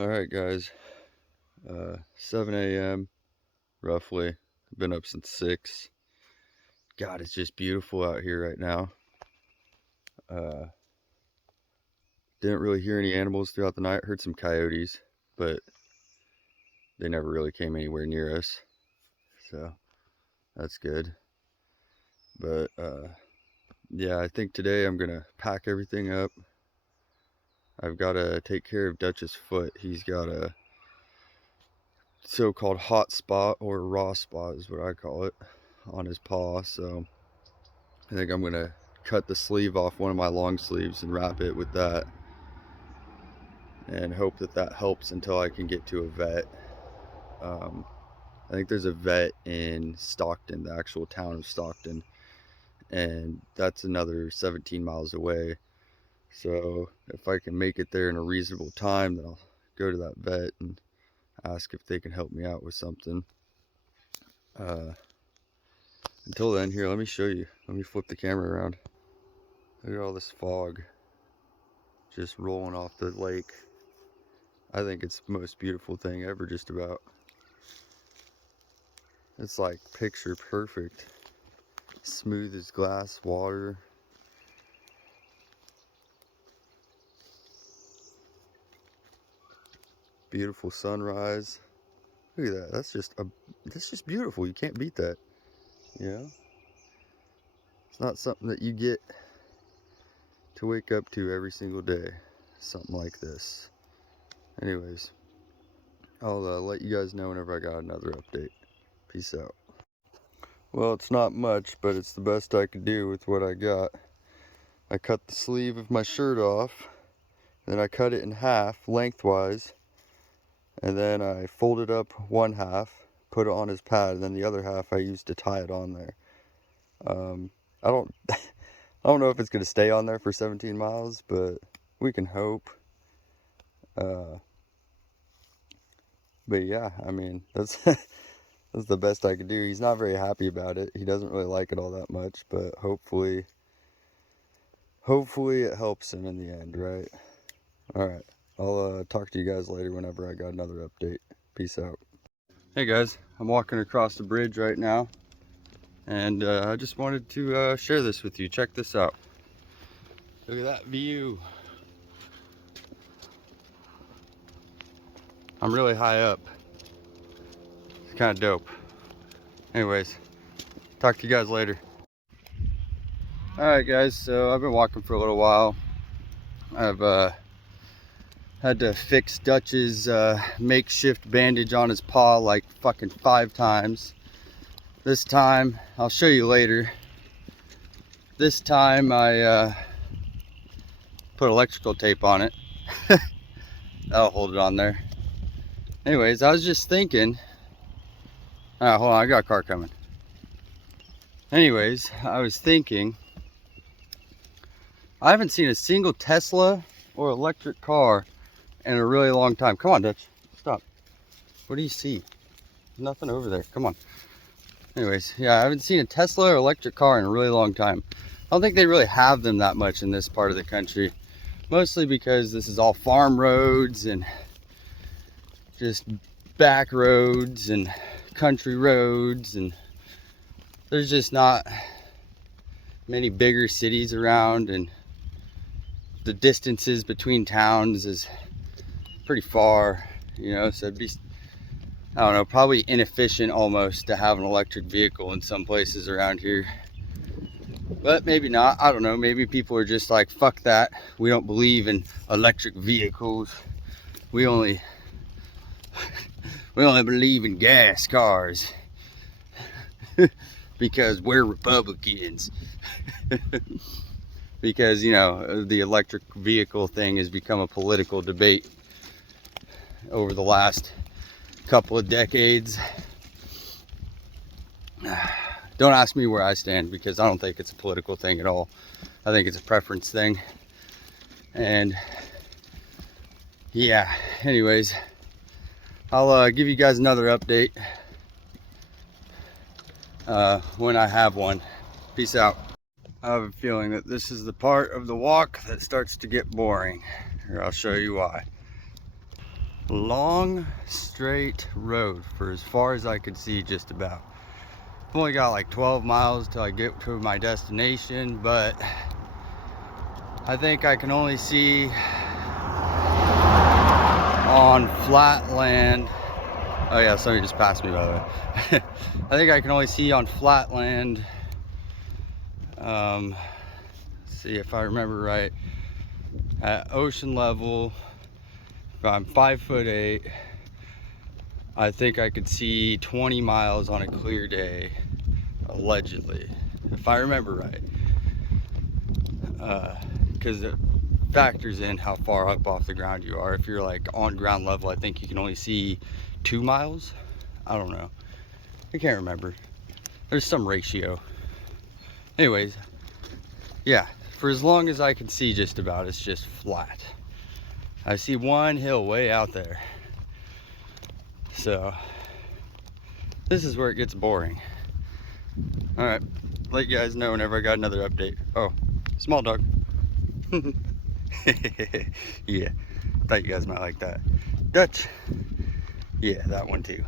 All right, guys. 7 a.m. roughly. I've been up since 6. God, it's just beautiful out here right now. Uh, didn't really hear any animals throughout the night. Heard some coyotes, but they never really came anywhere near us. So that's good. But yeah, I think today I'm going to pack everything up. I've got to take care of Dutch's foot. He's got a so-called hot spot, or raw spot is what I call it, on his paw. So I think I'm gonna cut the sleeve off one of my long sleeves and wrap it with that, and hope that that helps until I can get to a vet. I think there's a vet in Stockton, the actual town of Stockton, and that's another 17 miles away. So if I can make it there in a reasonable time, then I'll go to that vet and ask if they can help me out with something. Until then, here, let me show you. Let me flip the camera around. Look at all this fog just rolling off the lake. I think it's the most beautiful thing ever, just about. It's like picture perfect. Smooth as glass water. Beautiful sunrise. Look at that. That's just beautiful. You can't beat that. You know? It's not something that you get to wake up to every single day. Something like this. Anyways, I'll let you guys know whenever I got another update. Peace out. Well, it's not much, but it's the best I could do with what I got. I cut the sleeve of my shirt off, then I cut it in half lengthwise, and then I folded up one half, put it on his pad, and then the other half I used to tie it on there. I don't I don't know if it's gonna stay on there for 17 miles, but we can hope. But yeah, I mean, that's that's the best I could do. He's not very happy about it. He doesn't really like it all that much, but hopefully it helps him in the end, right? All right. I'll talk to you guys later whenever I got another update. Peace out. Hey guys, I'm walking across the bridge right now, and I just wanted to share this with you. Check this out. Look at that view. I'm really high up. It's kind of dope. Anyways, talk to you guys later. Alright guys, so I've been walking for a little while. I've had to fix Dutch's makeshift bandage on his paw like fucking 5 times. This time, I'll show you later. This time I put electrical tape on it. That'll hold it on there. Anyways, I was just thinking. Hold on, I got a car coming. Anyways, I was thinking, I haven't seen a single Tesla or electric car in a really long time. Come on, Dutch. Stop. What do you see? There's nothing over there. Come on. Anyways, yeah, I haven't seen a Tesla or electric car in a really long time. I don't think they really have them that much in this part of the country. Mostly because this is all farm roads and just back roads and country roads, and there's just not many bigger cities around, and the distances between towns is pretty far, you know, so it'd be, I don't know, probably inefficient almost to have an electric vehicle in some places around here. But maybe not. I don't know. Maybe people are just like, fuck that. We don't believe in electric vehicles. We only believe in gas cars because we're Republicans. Because, you know, the electric vehicle thing has become a political debate over the last couple of decades. Don't ask me where I stand, because I don't think it's a political thing at all. I think it's a preference thing. And yeah, anyways, I'll give you guys another update when I have one. Peace out. I have a feeling that this is the part of the walk that starts to get boring. Here, I'll show you why. long straight road for as far as I could see, just about. I've only got like 12 miles till I get to my destination, but I think I can only see on flat land. Oh yeah, somebody just passed me, by the way. I think I can only see on flat land, see if I remember right, at ocean level. If I'm 5'8", I think I could see 20 miles on a clear day, allegedly, if I remember right. Because it factors in how far up off the ground you are. If you're like on ground level, I think you can only see 2 miles. I don't know. I can't remember. There's some ratio. Anyways, yeah, for as long as I can see, just about, it's just flat. I see one hill way out there. So this is where it gets boring. All right, let you guys know whenever I got another update. Oh, small dog. Yeah, thought you guys might like that. Dutch. Yeah, that one too.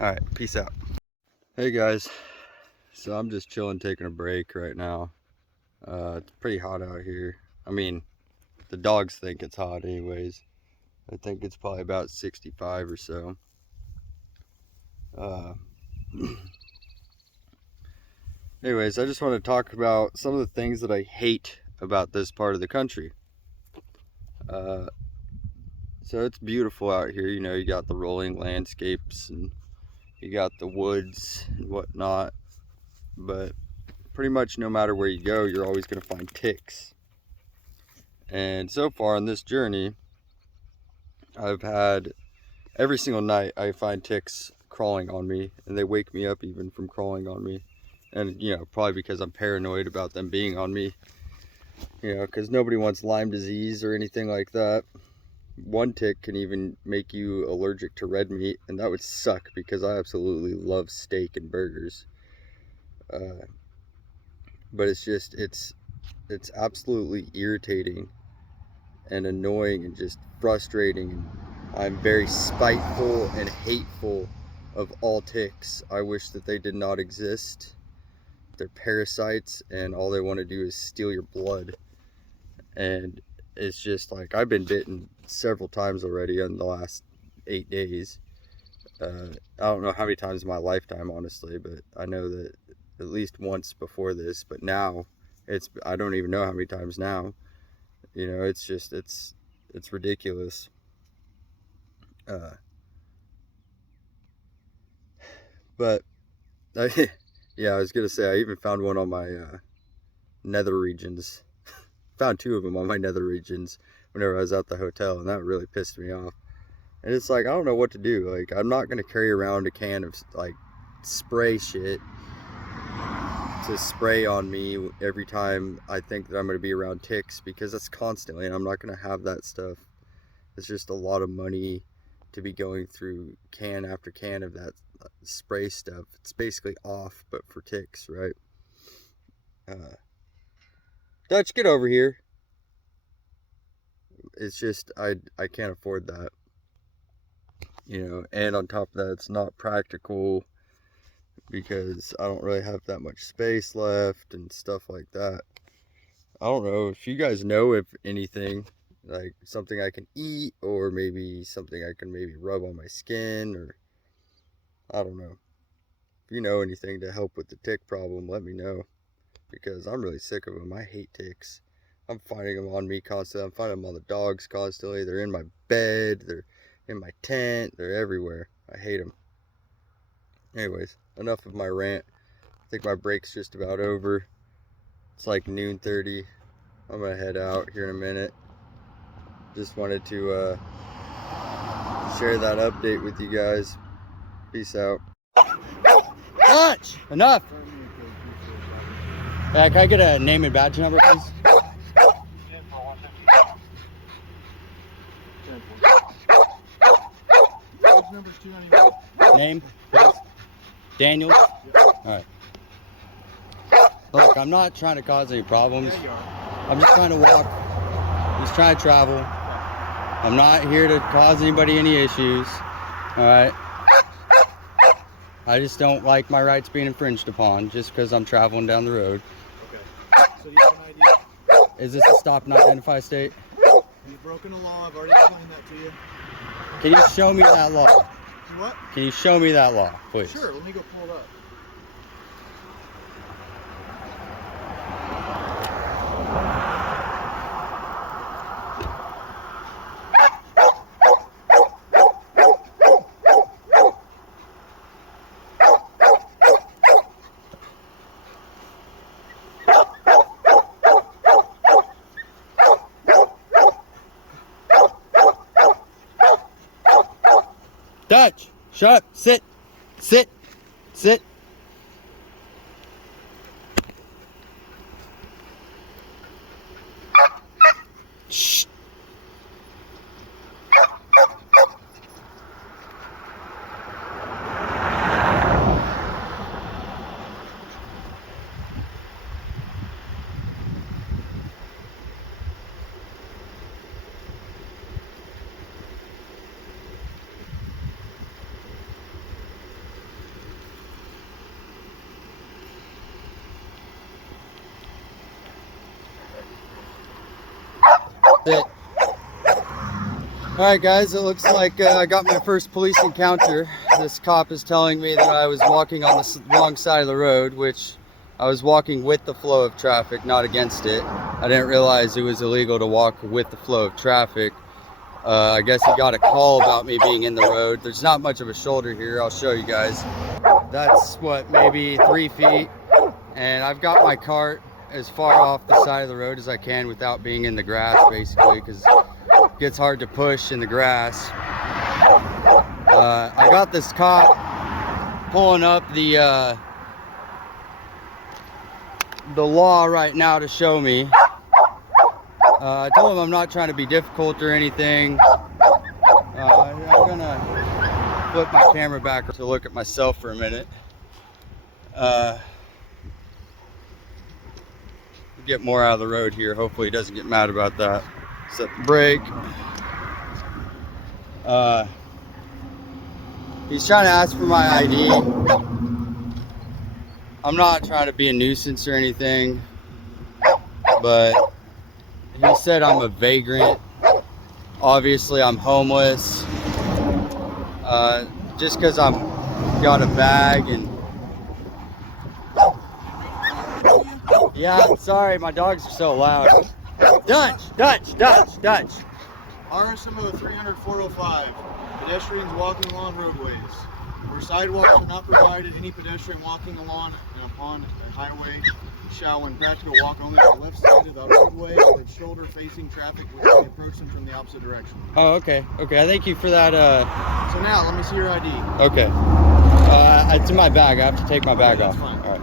All right, peace out. Hey guys, so I'm just chilling, taking a break right now. It's pretty hot out here. I mean, the dogs think it's hot anyways. I think it's probably about 65 or so. Anyways, I just want to talk about some of the things that I hate about this part of the country. So it's beautiful out here. You know, you got the rolling landscapes and you got the woods and whatnot. But pretty much no matter where you go, you're always going to find ticks. And so far on this journey, I've had every single night I find ticks crawling on me, and they wake me up even from crawling on me. And you know, probably because I'm paranoid about them being on me, you know, because nobody wants Lyme disease or anything like that. One tick can even make you allergic to red meat, and that would suck because I absolutely love steak and burgers. But it's just, it's absolutely irritating and annoying and just frustrating, and I'm very spiteful and hateful of all ticks. I wish that they did not exist. They're parasites, and all they want to do is steal your blood. And it's just like, I've been bitten several times already in the last 8 days. I don't know how many times in my lifetime, honestly, but I know that at least once before this. But now I don't even know how many times now. You know, it's just, it's ridiculous. But yeah, I was gonna say, I even found one on my nether regions. Found 2 of them on my nether regions whenever I was at the hotel, and that really pissed me off. And it's like, I don't know what to do. Like, I'm not gonna carry around a can of like spray shit to spray on me every time I think that I'm gonna be around ticks, because that's constantly, and I'm not gonna have that stuff. It's just a lot of money to be going through can after can of that spray stuff. It's basically off, but for ticks, right? Dutch, get over here. It's just, I can't afford that, you know. And on top of that, it's not practical because I don't really have that much space left and stuff like that. I don't know if you guys know if anything, like something I can eat, or maybe something I can maybe rub on my skin, or I don't know. If you know anything to help with the tick problem, let me know, because I'm really sick of them. I hate ticks. I'm finding them on me constantly. I'm finding them on the dogs constantly. They're in my bed. They're in my tent. They're everywhere. I hate them. Anyways, enough of my rant. I think my break's just about over. It's like noon 30. I'm gonna head out here in a minute. Just wanted to share that update with you guys. Peace out. Dutch! Enough! Can I get a name and badge number, please? Name, please. Daniel? Alright. Look, I'm not trying to cause any problems. I'm just trying to walk. I'm just trying to travel. I'm not here to cause anybody any issues. All right. I just don't like my rights being infringed upon just because I'm traveling down the road. Okay. So do you have an ID? Is this a stop and identify state? You've broken a law. I've already explained that to you. Can you show me that law? What? Can you show me that law, please? Sure. Let me go pull it up. Dutch, shut up, sit, sit, sit. Shh. Alright guys, it looks like I got my first police encounter. This cop is telling me that I was walking on the wrong side of the road, which I was walking with the flow of traffic, not against it. I didn't realize it was illegal to walk with the flow of traffic. I guess he got a call about me being in the road. There's not much of a shoulder here, I'll show you guys. That's what, maybe 3 feet. And I've got my cart as far off the side of the road as I can without being in the grass, basically, because it gets hard to push in the grass. I got this cop pulling up the law right now to show me. I told him I'm not trying to be difficult or anything. I'm gonna flip my camera back to look at myself for a minute. Get more out of the road here. Hopefully he doesn't get mad about that. Set the brake. He's trying to ask for my ID. I'm not trying to be a nuisance or anything, but he said I'm a vagrant. Obviously I'm homeless. Just because I'm got a bag and yeah, sorry, my dogs are so loud. Dutch. RSMO 300-405, pedestrians walking along roadways. Where sidewalks are not provided, any pedestrian walking along and upon a highway shall, when practical, walk only on the left side of the roadway with shoulder-facing traffic which may approach them from the opposite direction. Oh, okay. Okay, thank you for that. So now, let me see your ID. Okay. It's in my bag. I have to take my bag off. Fine. All right.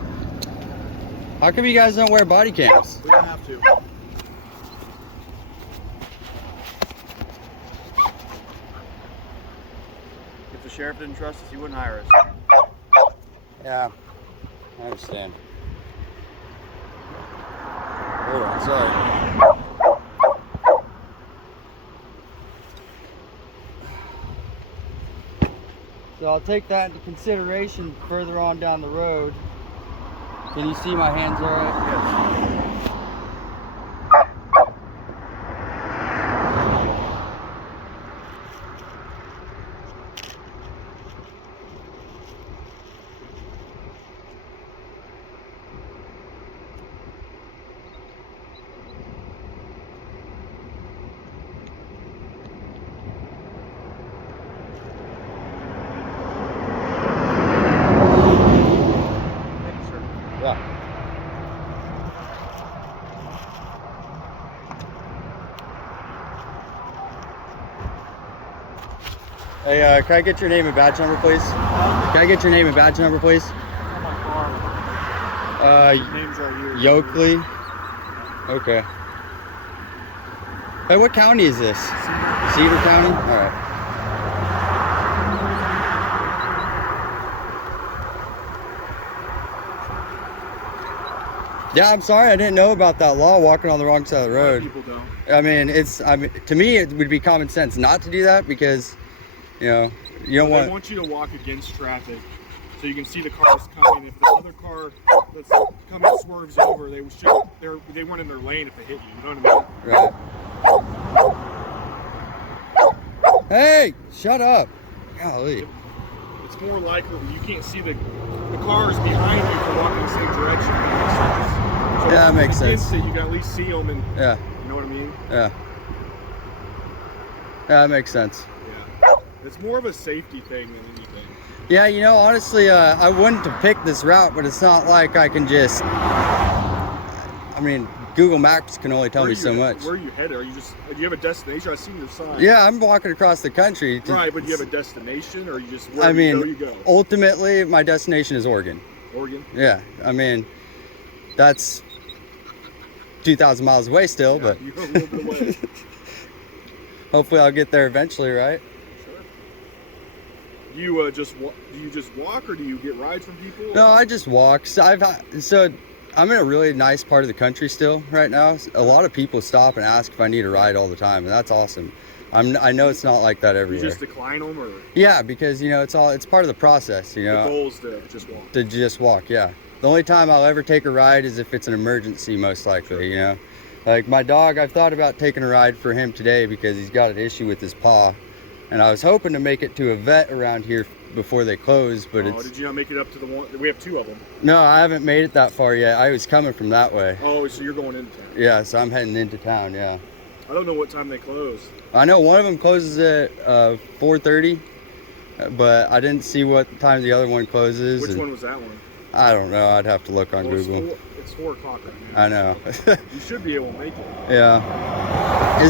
How come you guys don't wear body cams? We don't have to. If the sheriff didn't trust us, he wouldn't hire us. Yeah, I understand. Hold on, sorry. So I'll take that into consideration further on down the road. Can you see my hands all right? Yes. Yeah. Hey, can I get your name and badge number, please? Can I get your name and badge number, please? Name's right here. Yoakley. Okay. Hey, what county is this? Cedar County? All right. Yeah, I'm sorry, I didn't know about that law, walking on the wrong side of the A lot of road. people don't. I mean, to me, it would be common sense not to do that because, you know, you don't They want. want you to walk against traffic, so you can see the cars coming. If the other car that's coming swerves over, they weren't in their lane if they hit you. You know what I mean? Right. Hey, shut up. Golly. It's more likely you can't see the cars behind you for walking the same direction. So Yeah, that makes sense. It, you can at least see them, and Yeah. you know what I mean? Yeah. Yeah, that makes sense. Yeah. It's more of a safety thing than anything. Yeah, you know, honestly, I wouldn't have picked this route, but it's not like I can just. I mean, Google Maps can only tell me so much. Where are you headed? Do you have a destination? I've seen your sign. Yeah, I'm walking across the country. Right, but do you have a destination, or you just you go? Ultimately, my destination is Oregon. Oregon? Yeah, I mean, that's 2,000 miles away still, but You're a little bit away. hopefully I'll get there eventually, right? Sure. Do you just walk, or do you get rides from people? No, I just walk. So I'm in a really nice part of the country still right now. A lot of people stop and ask if I need a ride all the time, and that's awesome. I know it's not like that everywhere. You just decline them, or? Yeah, because you know it's part of the process. You know, The goal is to just walk. To just walk. Yeah. The only time I'll ever take a ride is if it's an emergency, most likely. You know, like my dog. I've thought about taking a ride for him today because he's got an issue with his paw, and I was hoping to make it to a vet around here before they close, but did you not make it up to the one? We have two of them. No, I haven't made it that far yet. I was coming from that way. Oh, so you're going into town? Yeah, so I'm heading into town. Yeah. I don't know what time they close. I know one of them closes at 4:30, but I didn't see what time the other one closes. Which one was that one? I don't know. I'd have to look on Google. It's 4 o'clock right now. I know. You should be able to make it. Yeah.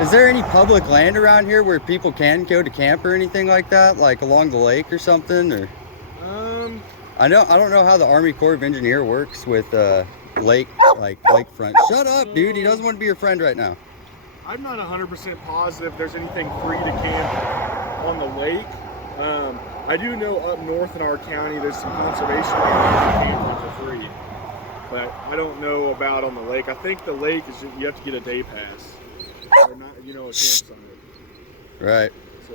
Is there any public land around here where people can go to camp or anything like that, like along the lake or something? Or I don't know how the Army Corps of Engineer works with lakefront. Shut up, dude. He doesn't want to be your friend right now. I'm not 100% positive there's anything free to camp on the lake. I do know up north in our county there's some conservation land you can camp for free, but I don't know about on the lake. I think the lake is you have to get a day pass. Or not, a campsite. Right. So,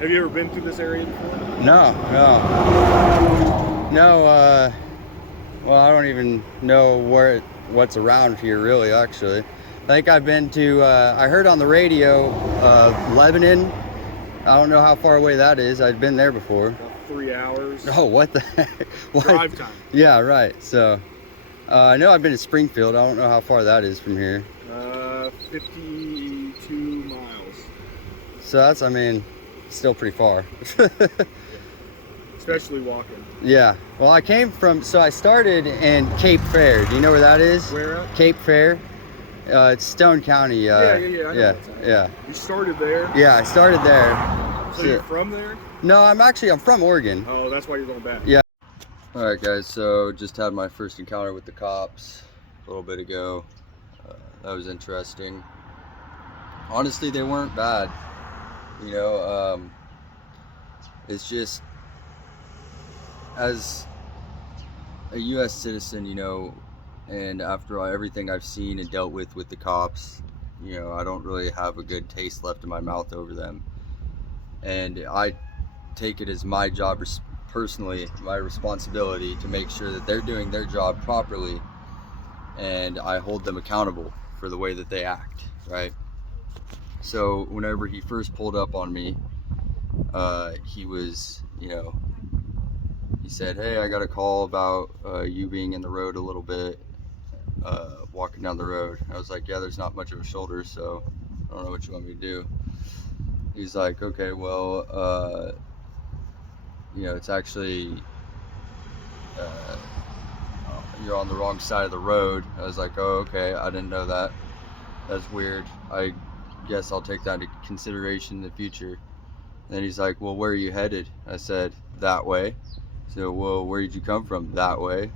have you ever been through this area before? No. Well, I don't even know what's around here really, actually. I think I've been to, I heard on the radio, Lebanon. I don't know how far away that is. I'd been there before. About 3 hours. Oh, what the heck? Drive time. Yeah, right. So, I know I've been to Springfield. I don't know how far that is from here. 52 miles. So that's, I mean, still pretty far. Especially walking. Yeah. Well, I started in Cape Fair. Do you know where that is? Where at? Cape Fair. It's Stone County. I know Yeah. You started there? Yeah, I started there. So you're from there? No, I'm from Oregon. Oh, that's why you're going back. Yeah. All right, guys. So just had my first encounter with the cops a little bit ago. That was interesting. Honestly, they weren't bad. You know, it's just as a U.S. citizen, you know, and after everything I've seen and dealt with the cops, you know, I don't really have a good taste left in my mouth over them. And I take it as my job, personally, my responsibility to make sure that they're doing their job properly, and I hold them accountable for the way that they act, right? So whenever he first pulled up on me, he was, you know, he said, "Hey, I got a call about you being in the road a little bit, walking down the road." I was like, "Yeah, there's not much of a shoulder, so I don't know what you want me to do." He's like, "Okay, well, you know, it's actually, you're on the wrong side of the road." I was like, "Oh, okay, I didn't know that. That's weird. I guess I'll take that into consideration in the future." And then he's like, "Well, where are you headed?" I said, "That way." So, "Well, where did you come from?" "That way."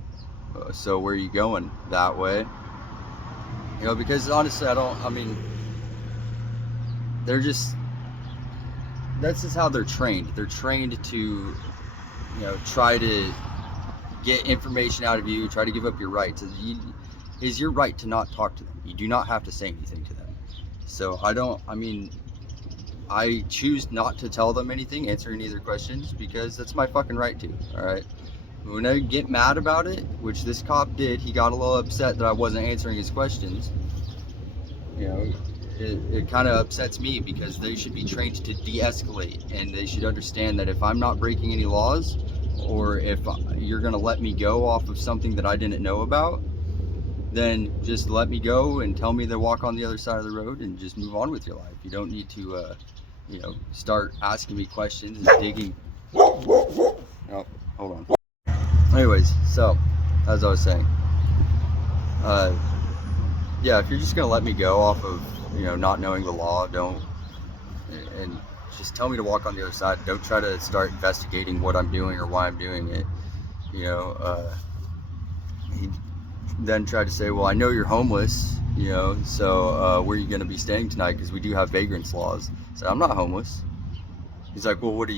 "So where are you going?" "That way." You know, because honestly, that's just how they're trained. They're trained to try to get information out of you, try to give up your rights. Is your right to not talk to them. You do not have to say anything to them. So I choose not to tell them anything, answer any of their questions, because that's my fucking right to, all right? When I get mad about it, which this cop did, he got a little upset that I wasn't answering his questions. It kind of upsets me, because they should be trained to de-escalate, and they should understand that if I'm not breaking any laws, or if you're gonna let me go off of something that I didn't know about, then just let me go and tell me to walk on the other side of the road and just move on with your life. You don't need to start asking me questions and digging. Oh, hold on. Anyways, so as I was saying, yeah, if you're just gonna let me go off of not knowing the law, and just tell me to walk on the other side. Don't try to start investigating what I'm doing or why I'm doing it. He then tried to say, well, I know you're homeless, so where are you going to be staying tonight, because we do have vagrants laws. So I'm not homeless. He's like, well, what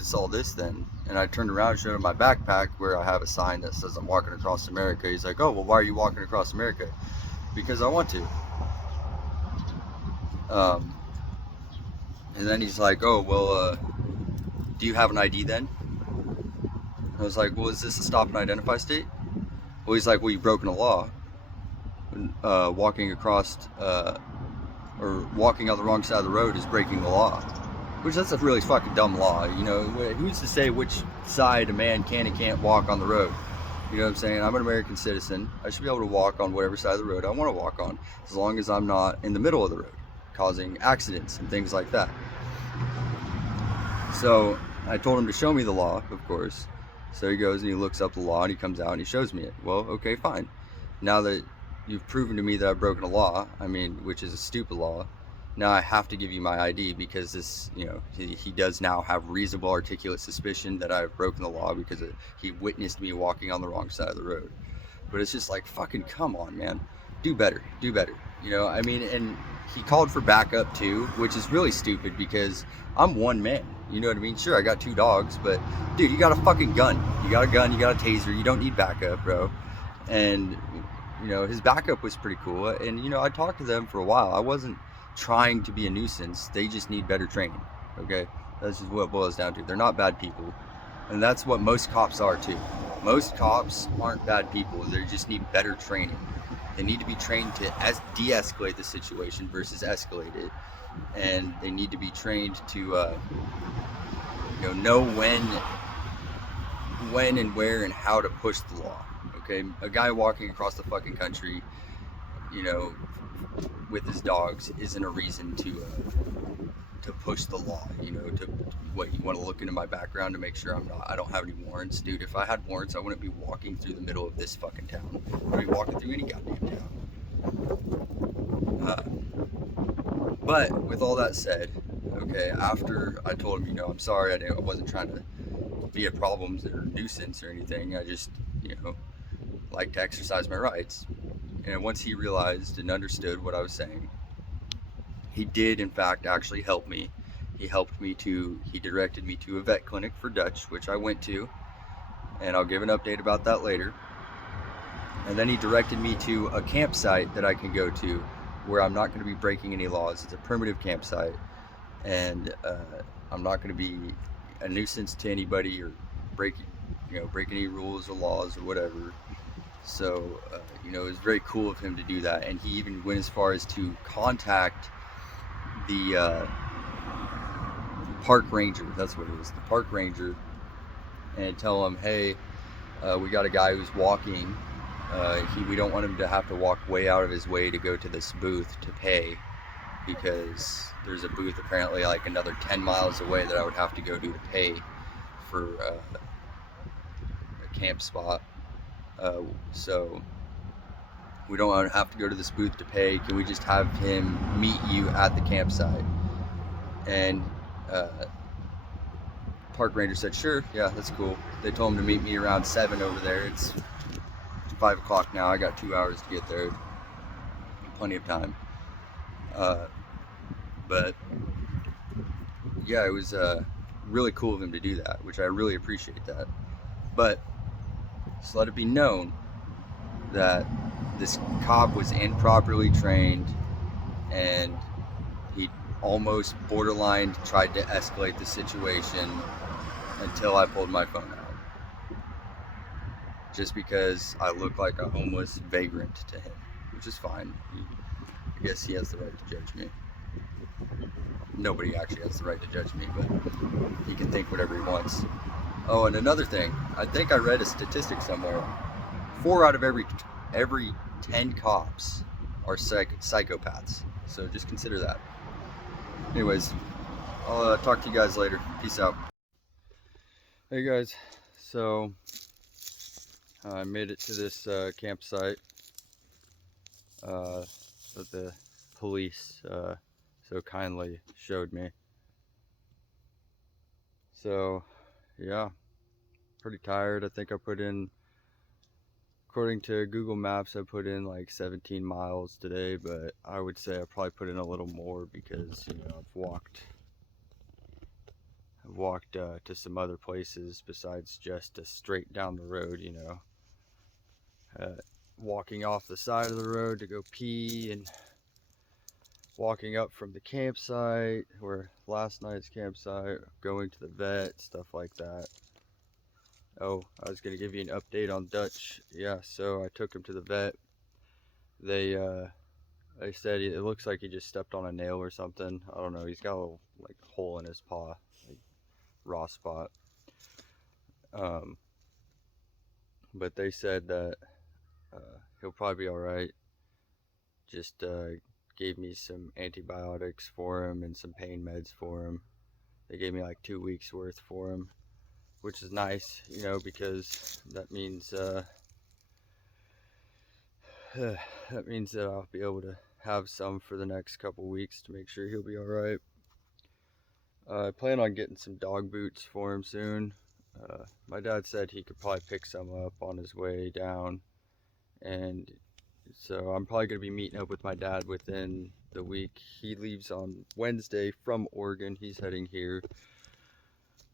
is all this then? And I turned around and showed him my backpack, where I have a sign that says I'm walking across America. He's like, oh, well, why are you walking across America? Because I want to. And then he's like, oh, well, do you have an ID then? I was like, well, is this a stop and identify state? Well, he's like, well, you've broken a law. Walking across or walking on the wrong side of the road is breaking the law. Which, that's a really fucking dumb law. Who's to say which side a man can and can't walk on the road? You know what I'm saying? I'm an American citizen. I should be able to walk on whatever side of the road I want to walk on, as long as I'm not in the middle of the road, causing accidents and things like that. So I told him to show me the law, of course. So he goes and he looks up the law and he comes out and he shows me it. Well, okay, fine. Now that you've proven to me that I've broken a law, which is a stupid law, now I have to give you my ID, because this, he does now have reasonable articulate suspicion that I've broken the law, because he witnessed me walking on the wrong side of the road. But it's just like, fucking come on, man. Do better. And he called for backup too, which is really stupid, because I'm one man. You know what I mean? Sure, I got 2 dogs, but dude, you got a fucking gun. You got a gun, you got a taser, you don't need backup, bro. And, his backup was pretty cool. And, I talked to them for a while. I wasn't trying to be a nuisance. They just need better training, okay? That's just what it boils down to. They're not bad people. And that's what most cops are too. Most cops aren't bad people. They just need better training. They need to be trained to de-escalate the situation versus escalate it. And they need to be trained to know when and where and how to push the law. Okay, a guy walking across the fucking country, with his dogs, isn't a reason to push the law. To what, you want to look into my background to make sure I don't have any warrants, dude. If I had warrants, I wouldn't be walking through the middle of this fucking town. I wouldn't be walking through any goddamn town. But with all that said, okay, after I told him, I'm sorry, I wasn't trying to be a problem or nuisance or anything. I just, like to exercise my rights. And once he realized and understood what I was saying, he did in fact actually help me. He directed me to a vet clinic for Dutch, which I went to, and I'll give an update about that later. And then he directed me to a campsite that I can go to, where I'm not going to be breaking any laws. It's a primitive campsite, and I'm not going to be a nuisance to anybody or break any rules or laws or whatever. So, it was very cool of him to do that. And he even went as far as to contact the park ranger, that's what it is, the park ranger, and tell him, hey, we got a guy who's walking. We don't want him to have to walk way out of his way to go to this booth to pay, because there's a booth apparently like another 10 miles away that I would have to go to pay for a camp spot. So we don't want to have to go to this booth to pay. Can we just have him meet you at the campsite? And park ranger said, sure, yeah, that's cool. They told him to meet me around 7 over there. It's 5 o'clock now. I got 2 hours to get there. Plenty of time. But yeah, it was really cool of him to do that, which I really appreciate that. But just let it be known that this cop was improperly trained, and he almost borderline tried to escalate the situation until I pulled my phone out. Just because I look like a homeless vagrant to him, which is fine. I guess he has the right to judge me. Nobody actually has the right to judge me, but he can think whatever he wants. Oh, and another thing, I think I read a statistic somewhere. 4 out of every 10 cops are psychopaths. So just consider that. Anyways, I'll talk to you guys later. Peace out. Hey guys, so I made it to this campsite that the police so kindly showed me. So yeah, pretty tired. I think I put in, according to Google Maps, I put in like 17 miles today, but I would say I probably put in a little more because, you know, I've walked to some other places besides just straight down the road, you know. Walking off the side of the road to go pee, and walking up from the campsite, or last night's campsite, going to the vet, stuff like that. Oh, I was going to give you an update on Dutch. Yeah, so I took him to the vet. They said it looks like he just stepped on a nail or something. I don't know. He's got a little like hole in his paw, like raw spot. But they said that he'll probably be all right. Just gave me some antibiotics for him and some pain meds for him. They gave me like 2 weeks worth for him, which is nice, you know, because that means that I'll be able to have some for the next couple weeks to make sure he'll be all right. I plan on getting some dog boots for him soon. My dad said he could probably pick some up on his way down, and so I'm probably going to be meeting up with my dad within the week. He leaves on Wednesday from Oregon. He's heading here.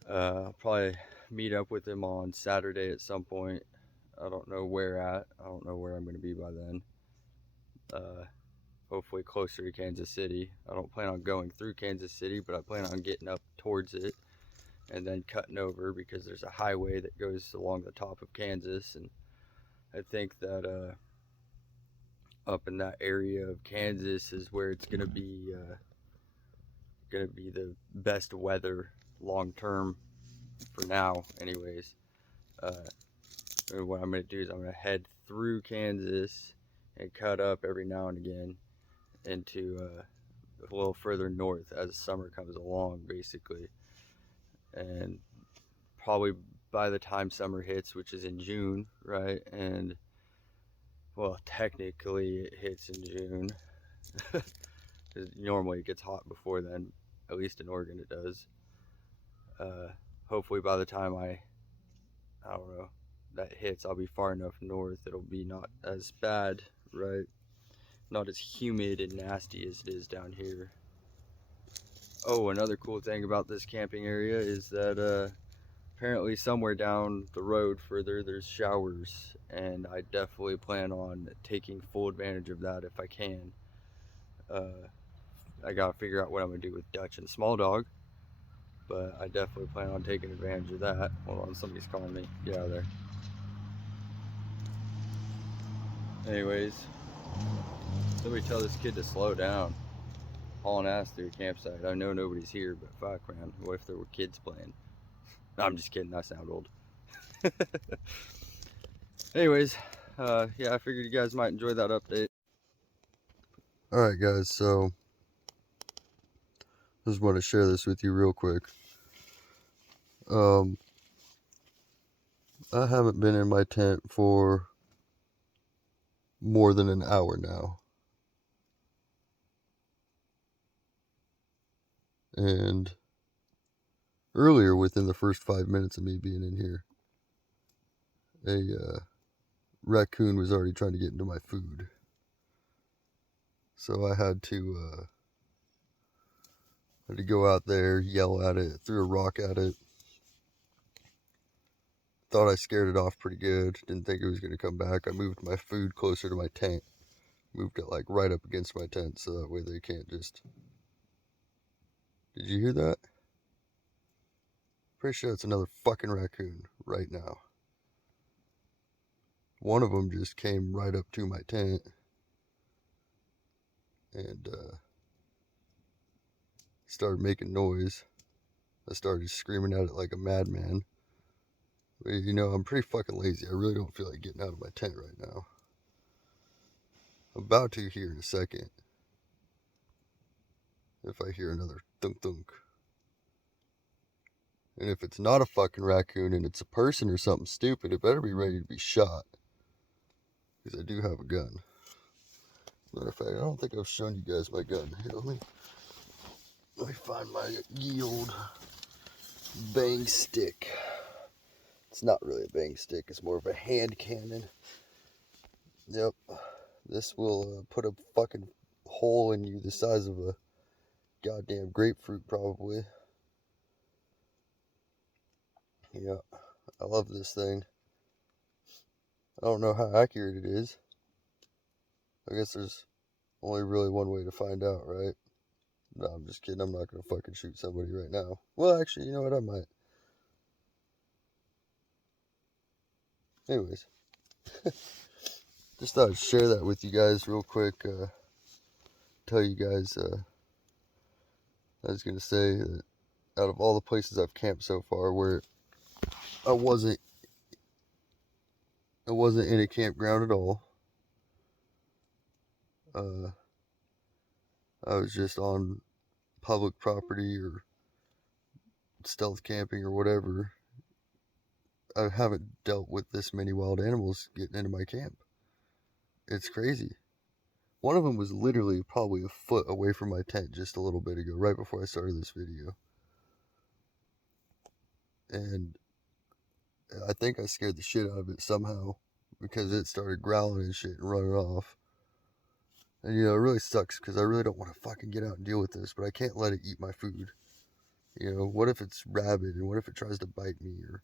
I'll probably meet up with him on Saturday at some point. I don't know where at. I don't know where I'm going to be by then. Hopefully closer to Kansas City. I don't plan on going through Kansas City, but I plan on getting up towards it and then cutting over, because there's a highway that goes along the top of Kansas, and I think that up in that area of Kansas is where it's gonna be the best weather long term for now, anyways. What I'm gonna do is I'm gonna head through Kansas and cut up every now and again into a little further north as summer comes along, basically. And probably by the time summer hits, which is in June, right? And well, technically it hits in June. Normally it gets hot before then, at least in Oregon it does. Hopefully by the time I don't know, that hits, I'll be far enough north, it'll be not as bad, right? Not as humid and nasty as it is down here. Oh, another cool thing about this camping area is that apparently somewhere down the road further there's showers, and I definitely plan on taking full advantage of that if I can. I gotta figure out what I'm gonna do with Dutch and Small Dog, but I definitely plan on taking advantage of that. Hold on, somebody's calling me. Get out of there. Anyways, somebody tell this kid to slow down. Hauling ass through a campsite. I know nobody's here, but fuck, man. What if there were kids playing? No, I'm just kidding. I sound old. Anyways, yeah, I figured you guys might enjoy that update. Alright, guys, so I just want to share this with you real quick. I haven't been in my tent for more than an hour now. And earlier, within the first 5 minutes of me being in here, a raccoon was already trying to get into my food. So I had to go out there, yell at it, threw a rock at it. Thought I scared it off pretty good. Didn't think it was going to come back. I moved my food closer to my tent. Moved it like right up against my tent so that way they can't just... Did you hear that? Pretty sure it's another fucking raccoon right now. One of them just came right up to my tent and started making noise. I started screaming at it like a madman. But, you know, I'm pretty fucking lazy. I really don't feel like getting out of my tent right now. I'm about to here in a second. If I hear another thunk thunk. And if it's not a fucking raccoon and it's a person or something stupid, it better be ready to be shot. Because I do have a gun. Matter of fact, I don't think I've shown you guys my gun. Here, let me find my ye old bang stick. It's not really a bang stick, it's more of a hand cannon. Yep, this will put a fucking hole in you the size of a goddamn grapefruit, probably. Yeah, I love this thing. I don't know how accurate it is. I guess there's only really one way to find out, right? No, I'm just kidding. I'm not gonna fucking shoot somebody right now. Well, actually, you know what? I might. Anyways, just thought I'd share that with you guys real quick. Tell you guys, I was gonna say that out of all the places I've camped so far, where I wasn't in a campground at all. I was just on public property or stealth camping or whatever. I haven't dealt with this many wild animals getting into my camp. It's crazy. One of them was literally probably a foot away from my tent just a little bit ago, right before I started this video. And I think I scared the shit out of it somehow because it started growling and shit and running off. And you know, it really sucks because I really don't want to fucking get out and deal with this, but I can't let it eat my food. You know, what if it's rabid and what if it tries to bite me or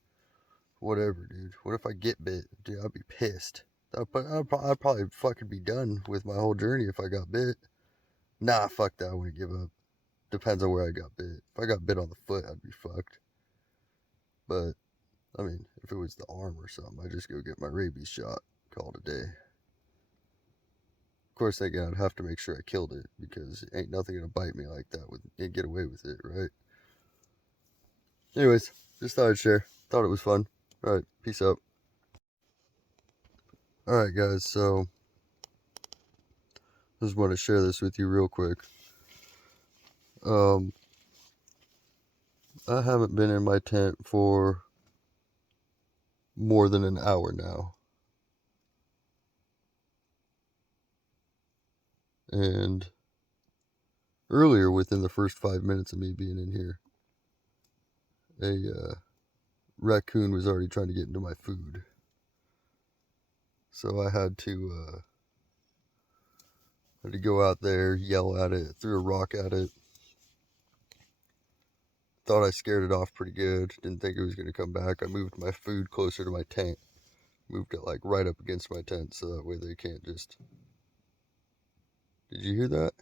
whatever, dude? What if I get bit? Dude, I'd be pissed. I'd probably fucking be done with my whole journey if I got bit. Nah, fuck that. I wouldn't give up. Depends on where I got bit. If I got bit on the foot, I'd be fucked. But, I mean, if it was the arm or something, I'd just go get my rabies shot. Call it a day. Of course, again, I'd have to make sure I killed it because ain't nothing gonna bite me like that and get away with it, right? Anyways, just thought I'd share. Thought it was fun. Alright, peace out. Alright, guys, so I just want to share this with you real quick. I haven't been in my tent for more than an hour now. And earlier, within the first 5 minutes of me being in here, a raccoon was already trying to get into my food. So I had to go out there, yell at it, threw a rock at it. Thought I scared it off pretty good. Didn't think it was going to come back. I moved my food closer to my tent. Moved it like right up against my tent so that way they can't just... Did you hear that?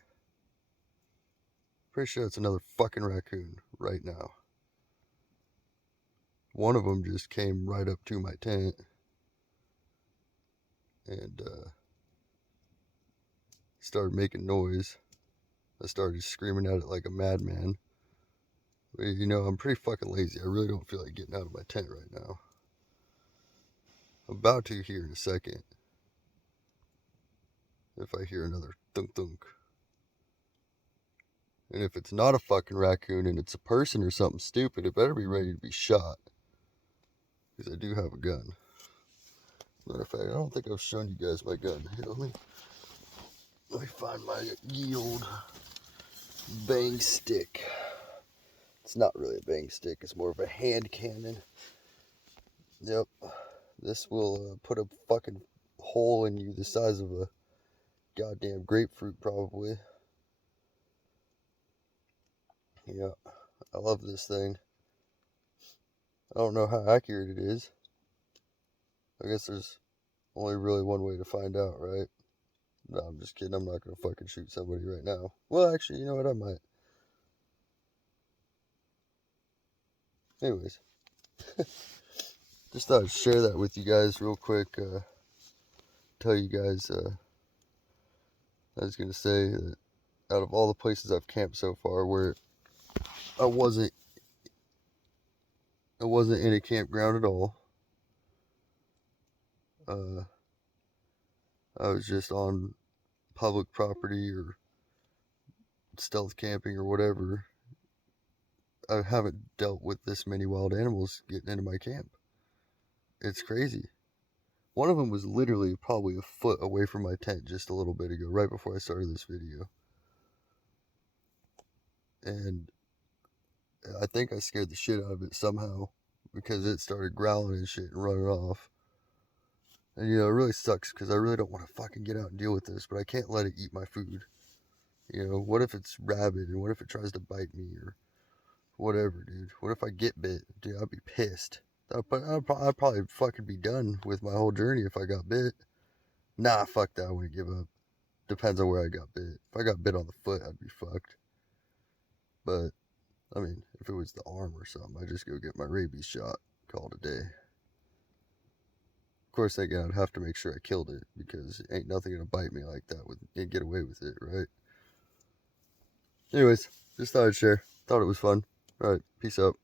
Pretty sure it's another fucking raccoon right now. One of them just came right up to my tent and started making noise. I started screaming at it like a madman. But, you know, I'm pretty fucking lazy. I really don't feel like getting out of my tent right now. I'm about to here in a second. If I hear another thunk thunk. And if it's not a fucking raccoon and it's a person or something stupid, it better be ready to be shot. Because I do have a gun. Matter of fact, I don't think I've shown you guys my gun. Here, let me find my ye old bang stick. It's not really a bang stick, it's more of a hand cannon. Yep, this will put a fucking hole in you the size of a goddamn grapefruit, probably. Yeah, I love this thing. I don't know how accurate it is. I guess there's only really one way to find out, right? No, I'm just kidding. I'm not gonna fucking shoot somebody right now. Well, actually, you know what? I might. Anyways, just thought I'd share that with you guys real quick. Tell you guys, I was gonna say that out of all the places I've camped so far, where I wasn't in a campground at all. I was just on public property or stealth camping or whatever. I haven't dealt with this many wild animals getting into my camp. It's crazy. One of them was literally probably a foot away from my tent just a little bit ago, right before I started this video. And I think I scared the shit out of it somehow because it started growling and shit and running off. And you know, it really sucks because I really don't want to fucking get out and deal with this, but I can't let it eat my food. You know, what if it's rabid and what if it tries to bite me or whatever, dude? What if I get bit? Dude, I'd be pissed. I'd probably fucking be done with my whole journey if I got bit. Nah, fuck that. I wouldn't give up. Depends on where I got bit. If I got bit on the foot, I'd be fucked. But, I mean, if it was the arm or something, I'd just go get my rabies shot. Call it a day. Of course, again, I'd have to make sure I killed it because ain't nothing gonna bite me like that and get away with it, right? Anyways, just thought I'd share. Thought it was fun. Alright, peace out.